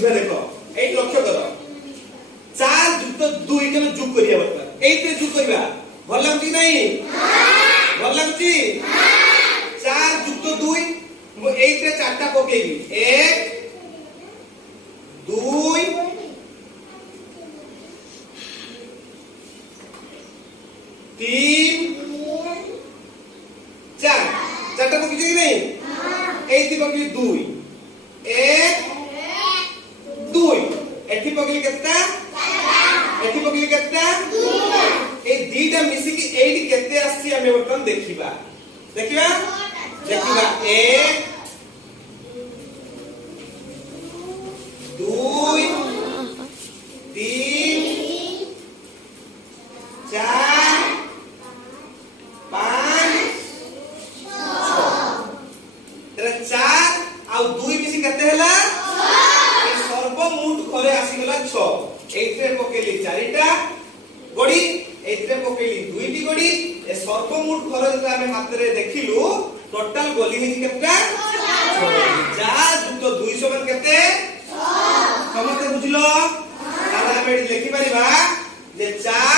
बुझा देखो एई लक्ष्य करो 4 जुक्त 2 के जोग करिया बता एइते जोग करबा भल लागुची नहीं भल लागुची 4 जुक्त 2 मो एइते चारटा पकेबी 1 2 3 4 चारटा पकेबी कि नहीं एइते पकेबी 2 1 2 एठी पकेबी केतना एठी पकेबी केतना ए दीटा मिसी की एडी केते आसी हमें बर्तन देखिबा देखिबा देखिबा 1 2 3 4 5 6 4 आ 2 मिसी केते हला ए सर्वमोट घरे आसी गला 6 एइथे पकेली 4टा गडी एइथे पकेली 2टी गडी ए सर्वमोट घर जता हम हाथ रे देखिलु टोटल गली हे केतना 4 जुक्त 2 समान केते 6 समझते बुझलो तारा हम लिखि परिबा जे 4